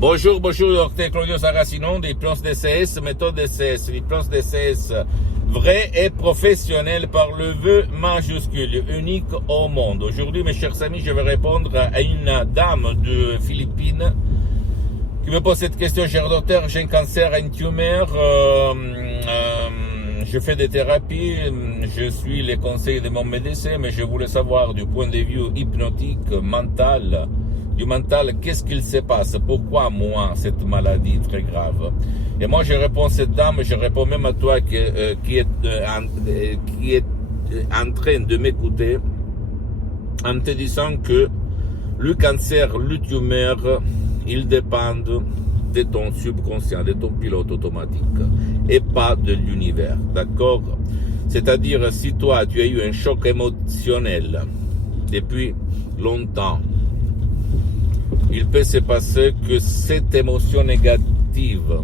Bonjour, docteur Claudio Saracino, l'hypnose DCS, méthode DCS, l'hypnose DCS vrai et professionnel par le vœu majuscule, unique au monde. Aujourd'hui, mes chers amis, je vais répondre à une dame de Philippines qui me pose cette question. Cher docteur, j'ai un cancer, une tumeur, je fais des thérapies, je suis les conseils de mon médecin, mais je voulais savoir du point de vue hypnotique, mental, qu'est-ce qu'il se passe? Pourquoi moi, cette maladie très grave? Et moi, je réponds à cette dame, je réponds même à toi qui est en train de m'écouter, en te disant que le cancer, le tumeur, ils dépendent de ton subconscient, de ton pilote automatique, et pas de l'univers, d'accord? C'est-à-dire, si toi, tu as eu un choc émotionnel depuis longtemps, il peut se passer que cette émotion négative,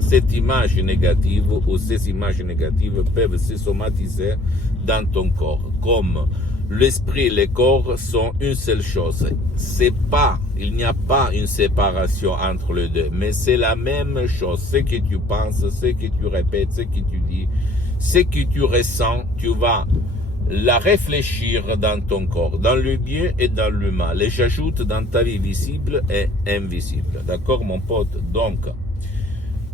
cette image négative ou ces images négatives peuvent se somatiser dans ton corps. Comme l'esprit et le corps sont une seule chose. Il n'y a pas une séparation entre les deux, mais c'est la même chose. Ce que tu penses, ce que tu répètes, ce que tu dis, ce que tu ressens, tu vas la réfléchir dans ton corps, dans le bien et dans le mal. Et j'ajoute dans ta vie visible et invisible. D'accord, mon pote? Donc,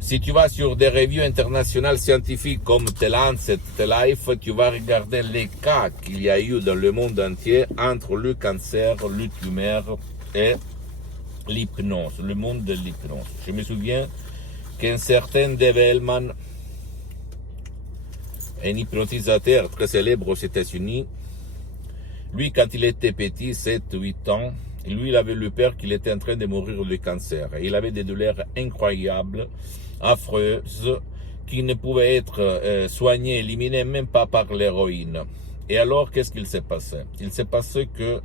si tu vas sur des revues internationales scientifiques comme The Lancet, The Life, tu vas regarder les cas qu'il y a eu dans le monde entier entre le cancer, le tumeur et l'hypnose, le monde de l'hypnose. Je me souviens qu'un certain Dave Hellman, un hypnotisateur très célèbre aux États-Unis, lui, quand il était petit, 7-8 ans, lui, il avait le peur qu'il était en train de mourir de cancer. Il avait des douleurs incroyables, affreuses, qui ne pouvaient être soignées, éliminées, même pas par l'héroïne. Et alors, qu'est-ce qu'il s'est passé? Il s'est passé que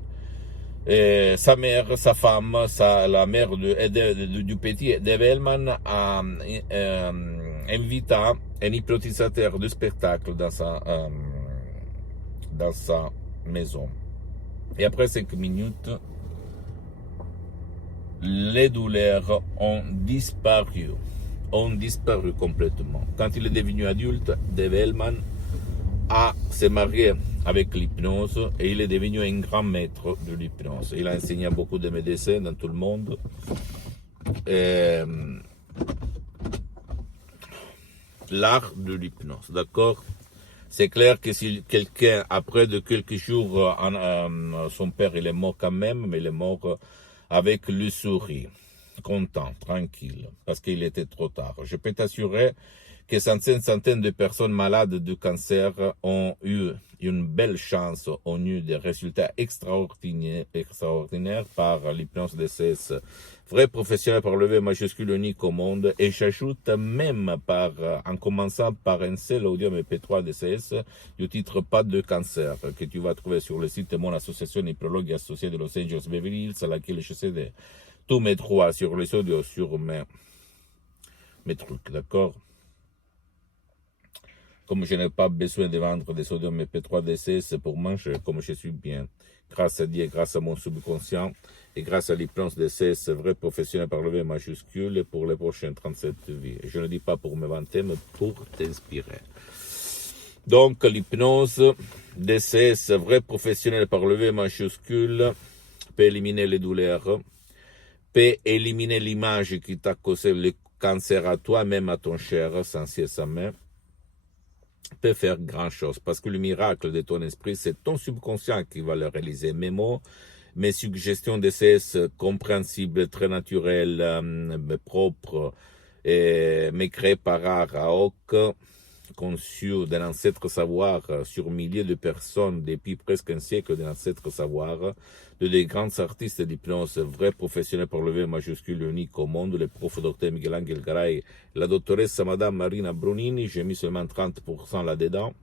sa mère, sa femme, la mère du petit Dave Hellman a invita un hypnotisateur de spectacle dans sa maison. Et après 5 minutes, les douleurs ont disparu complètement. Quand il est devenu adulte, Dave Hellman s'est marié avec l'hypnose et il est devenu un grand maître de l'hypnose. Il a enseigné à beaucoup de médecins dans tout le monde. L'art de l'hypnose, d'accord? C'est clair que si quelqu'un, après de quelques jours, son père il est mort quand même, mais il est mort avec le sourire, content, tranquille, parce qu'il était trop tard. Je peux t'assurer que centaines de personnes malades de cancer ont eu une belle chance, ont eu des résultats extraordinaires par l'hypnose DCS. Vrai professionnel par le V majuscule unique au monde. Et j'ajoute même en commençant par un seul audio MP3 DCS du titre Pas de cancer, que tu vas trouver sur le site de mon association hypnologue associée de Los Angeles Beverly Hills, à laquelle je cède tous mes droits sur les audios, sur mes trucs, d'accord? Comme je n'ai pas besoin de vendre des sodium MP3 DCS pour manger, comme je suis bien, grâce à Dieu, grâce à mon subconscient et grâce à l'hypnose DCS, vrai professionnel par le V majuscule pour les prochaines 37 vies. Je ne dis pas pour me vanter, mais pour t'inspirer. Donc, l'hypnose DCS, vrai professionnel par le V majuscule, peut éliminer les douleurs, peut éliminer l'image qui t'a causé le cancer à toi, même à ton cher, sans cesse sa main, peut faire grand chose, parce que le miracle de ton esprit, c'est ton subconscient qui va le réaliser. Mes mots, mes suggestions DCS compréhensibles, très naturelles, propres, mais créées par Araok, conçues d'un ancêtre savoir sur milliers de personnes depuis presque un siècle d'un ancêtre savoir, de des grands artistes d'hypnose, vrais professionnels par le V majuscule unique au monde, le prof docteur Miguel Angel Garay, la doctoresse madame Marina Brunini, j'ai mis seulement 30% là-dedans.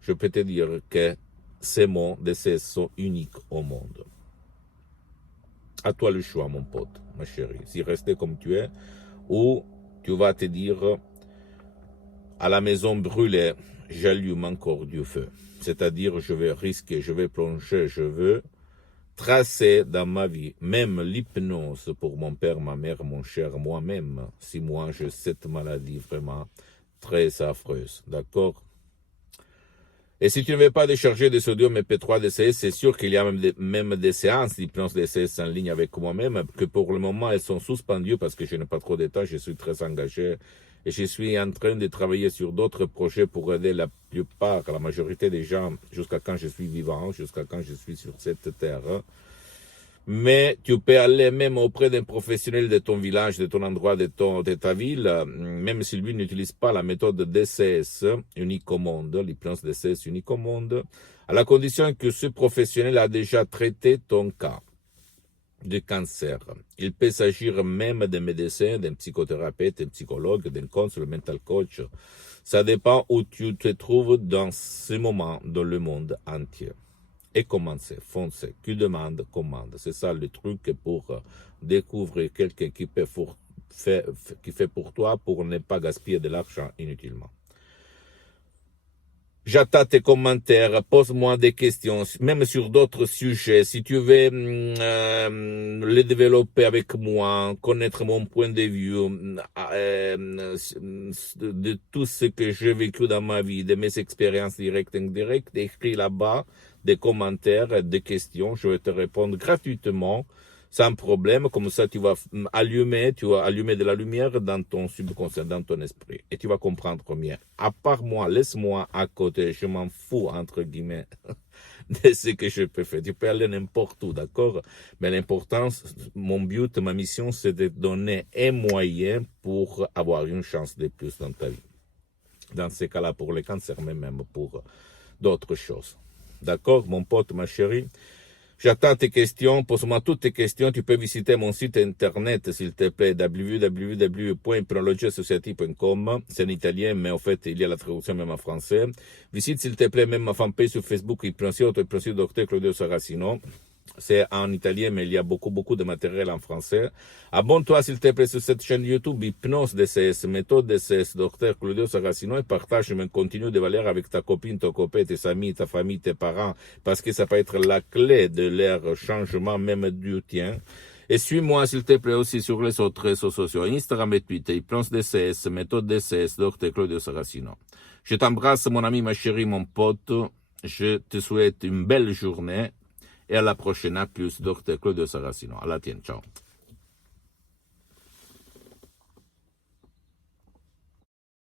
Je peux te dire que ces mots d'essai sont uniques au monde. À toi le choix, mon pote, ma chérie, si rester comme tu es, ou tu vas te dire, à la maison brûlée, j'allume encore du feu. C'est-à-dire, je vais risquer, je vais plonger, je veux tracé dans ma vie, même l'hypnose pour mon père, ma mère, mon cher, moi-même, si moi j'ai cette maladie vraiment très affreuse, d'accord? Et si tu ne veux pas décharger de sodium MP3 DCS, c'est sûr qu'il y a même des séances d'hypnose DCS en ligne avec moi-même, que pour le moment, elles sont suspendues parce que je n'ai pas trop de temps, je suis très engagé et je suis en train de travailler sur d'autres projets pour aider la majorité des gens jusqu'à quand je suis vivant, jusqu'à quand je suis sur cette terre. Mais tu peux aller même auprès d'un professionnel de ton village, de ton endroit, de ta ville, même si lui n'utilise pas la méthode DCS unique au monde, l'hypnose DCS unique au monde, à la condition que ce professionnel a déjà traité ton cas de cancer. Il peut s'agir même d'un médecin, d'un psychothérapeute, d'un psychologue, d'un counselor, mental coach. Ça dépend où tu te trouves dans ce moment dans le monde entier. Et commencez, foncez, qui demande, commande. C'est ça le truc pour découvrir quelqu'un qui fait pour toi pour ne pas gaspiller de l'argent inutilement. J'attends tes commentaires, pose-moi des questions, même sur d'autres sujets. Si tu veux les développer avec moi, connaître mon point de vue de tout ce que j'ai vécu dans ma vie, de mes expériences directes et indirectes, écris là-bas des commentaires, des questions. Je vais te répondre gratuitement, sans problème. Comme ça, tu vas allumer de la lumière dans ton subconscient, dans ton esprit. Et tu vas comprendre mieux. À part moi, laisse-moi à côté. Je m'en fous, entre guillemets, de ce que je peux faire. Tu peux aller n'importe où, d'accord? Mais l'importance, mon but, ma mission, c'est de donner un moyen pour avoir une chance de plus dans ta vie. Dans ces cas-là, pour le cancer, mais même pour d'autres choses. D'accord, mon pote, ma chérie? J'attends tes questions, pose-moi toutes tes questions. Tu peux visiter mon site internet, s'il te plaît, www.hypnologieassociative.com. C'est en italien, mais en fait, il y a la traduction même en français. Visite, s'il te plaît, même ma fanpage sur Facebook, Hypnosio Dr Claudio Saracino. C'est en italien, mais il y a beaucoup de matériel en français. Abonne-toi, s'il te plaît, sur cette chaîne YouTube, Hypnose DCS, méthode DCS, Dr Claudio Saracino, et partage mon contenu de valeur avec ta copine, ton copain, tes amis, ta famille, tes parents, parce que ça peut être la clé de leur changement, même du tien. Et suis-moi, s'il te plaît, aussi sur les autres réseaux sociaux, Instagram et Twitter, Hypnose DCS, méthode DCS, Dr Claudio Saracino. Je t'embrasse, mon ami, ma chérie, mon pote. Je te souhaite une belle journée. Et à la prochaine, à plus, Dr Claudio Saracino. À la tienne, ciao.